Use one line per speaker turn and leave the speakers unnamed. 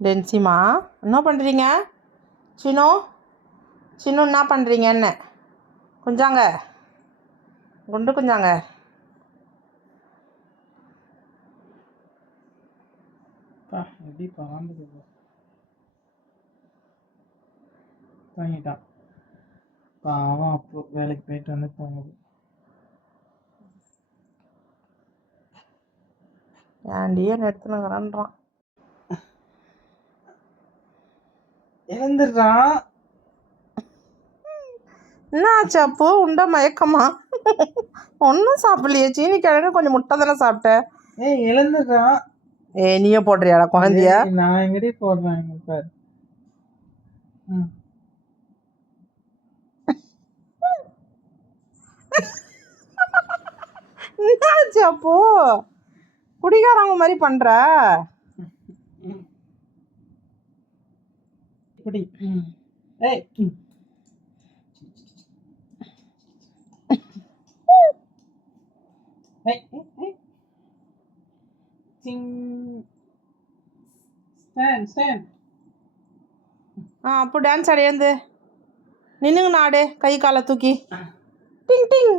டென்சிமா? என்ன பண்ணுறீங்க சினு? சினு என்ன பண்ணுறீங்க என்ன? குஞ்சாங்க. குண்டு குஞ்சாங்க.
எப்படி பாம்புது பா. தூங்கிட்டான் பாவம் அப்போ வேலைக்கு போயிட்டு வந்து தூங்குது.
ஏன்டியே நிறுத்துனுங்கிறான்றான்
எழுந்துடுறான்
என்ன ஆச்சு அப்போ? உண்ட மயக்கமா? ஒன்றும் சாப்பிடலையே. சீனி கிழங்கு கொஞ்சம் முட்டை தானே சாப்பிட்டேன்
ஏய் எழுந்துடுறான்
ஏ நீயே போடுறியாடா குழந்தைய?
நான் எங்கடி போடுறேன் இங்க பாரு. ம்.
என்ன ஆச்சு அப்போ? குடிகாரவங்க மாதிரி பண்ற?
இப்படி. ஏய்.
ஆ அப்போ டான்ஸ் ஆடு எழுந்து நின்னுங்க நாடு. கை காலை தூக்கி. டிங் டிங்.